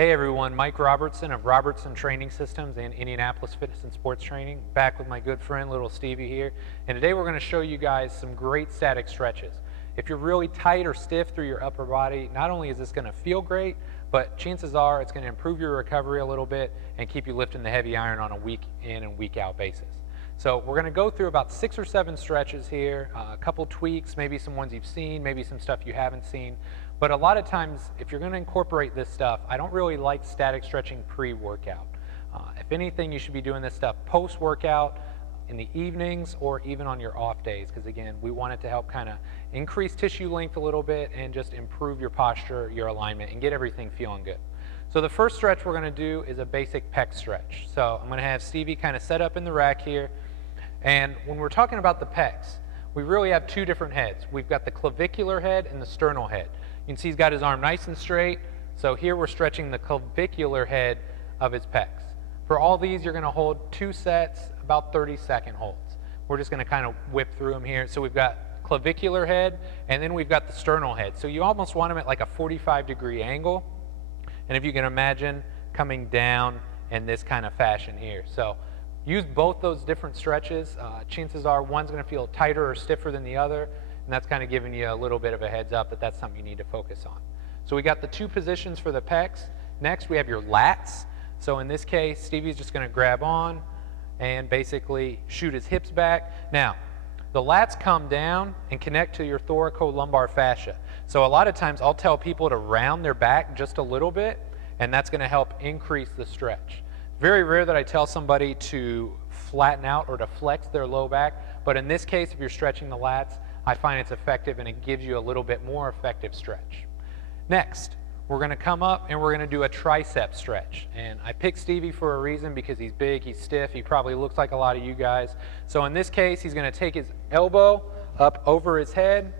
Hey everyone, Mike Robertson of Robertson Training Systems and Indianapolis Fitness and Sports Training, back with my good friend little Stevie here. And today we're going to show you guys some great static stretches. If you're really tight or stiff through your upper body, not only is this going to feel great, but chances are it's going to improve your recovery a little bit and keep you lifting the heavy iron on a week in and week out basis. So we're going to go through about 6 or 7 stretches here, a couple tweaks, maybe some ones you've seen, maybe some stuff you haven't seen. But a lot of times, if you're going to incorporate this stuff, I don't really like static stretching pre-workout. If anything, you should be doing this stuff post-workout, in the evenings, or even on your off days, because again, we want it to help kind of increase tissue length a little bit and just improve your posture, your alignment, and get everything feeling good. So the first stretch we're going to do is a basic pec stretch. So I'm going to have Stevie kind of set up in the rack here. And when we're talking about the pecs, we really have 2 different heads. We've got the clavicular head and the sternal head. You can see he's got his arm nice and straight. So here we're stretching the clavicular head of his pecs. For all these, you're going to hold 2 sets, about 30-second holds. We're just going to kind of whip through them here. So we've got clavicular head, and then we've got the sternal head. So you almost want them at like a 45-degree angle. And if you can imagine coming down in this kind of fashion here. So use both those different stretches. Chances are one's going to feel tighter or stiffer than the other, and that's kind of giving you a little bit of a heads up that that's something you need to focus on. So we got the 2 positions for the pecs. Next, we have your lats. So in this case, Stevie's just going to grab on and basically shoot his hips back. Now, the lats come down and connect to your thoracolumbar fascia. So a lot of times I'll tell people to round their back just a little bit, and that's going to help increase the stretch. Very rare that I tell somebody to flatten out or to flex their low back, but in this case, if you're stretching the lats, I find it's effective and it gives you a little bit more effective stretch. Next, we're going to come up and we're going to do a tricep stretch. And I picked Stevie for a reason because he's big, he's stiff, he probably looks like a lot of you guys. So in this case, he's going to take his elbow up over his head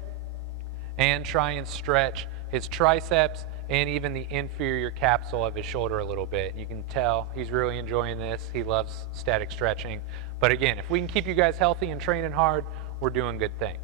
and try and stretch his triceps and even the inferior capsule of his shoulder a little bit. You can tell he's really enjoying this. He loves static stretching. But again, if we can keep you guys healthy and training hard, we're doing good things.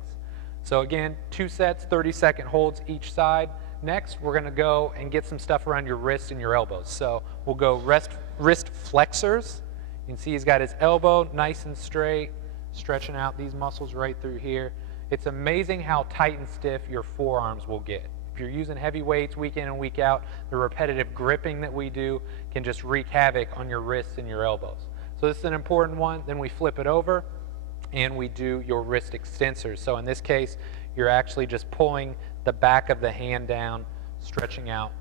So again, 2 sets, 30-second holds each side. Next, we're going to go and get some stuff around your wrists and your elbows. So we'll go wrist flexors. You can see he's got his elbow nice and straight, stretching out these muscles right through here. It's amazing how tight and stiff your forearms will get. If you're using heavy weights week in and week out, the repetitive gripping that we do can just wreak havoc on your wrists and your elbows. So this is an important one. Then we flip it over and we do your wrist extensors. So in this case, you're actually just pulling the back of the hand down, stretching out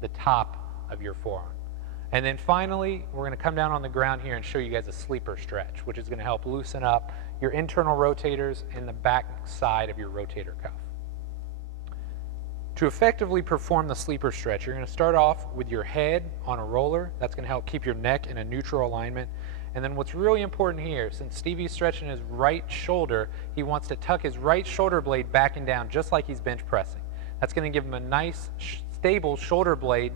the top of your forearm. And then finally, we're going to come down on the ground here and show you guys a sleeper stretch, which is going to help loosen up your internal rotators and the back side of your rotator cuff. To effectively perform the sleeper stretch, you're going to start off with your head on a roller. That's going to help keep your neck in a neutral alignment. And then what's really important here, since Stevie's stretching his right shoulder, he wants to tuck his right shoulder blade back and down just like he's bench pressing. That's going to give him a nice, stable shoulder blade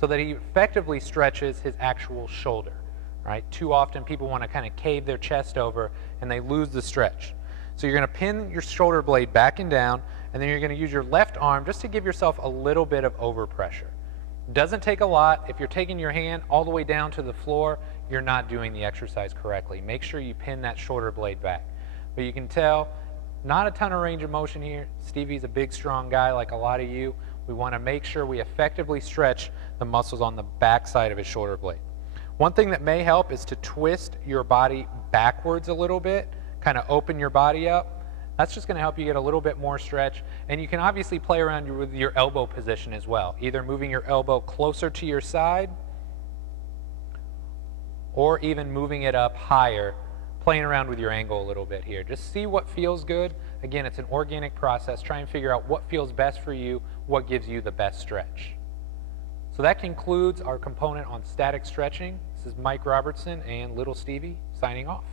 so that he effectively stretches his actual shoulder. Right? Too often people want to kind of cave their chest over and they lose the stretch. So you're going to pin your shoulder blade back and down, and then you're going to use your left arm just to give yourself a little bit of overpressure. Doesn't take a lot. If you're taking your hand all the way down to the floor, you're not doing the exercise correctly. Make sure you pin that shoulder blade back. But you can tell, not a ton of range of motion here. Stevie's a big, strong guy like a lot of you. We want to make sure we effectively stretch the muscles on the back side of his shoulder blade. One thing that may help is to twist your body backwards a little bit, kind of open your body up. That's just going to help you get a little bit more stretch. And you can obviously play around with your elbow position as well, either moving your elbow closer to your side or even moving it up higher, playing around with your angle a little bit here. Just see what feels good. Again, it's an organic process. Try and figure out what feels best for you, what gives you the best stretch. So that concludes our component on static stretching. This is Mike Robertson and little Stevie signing off.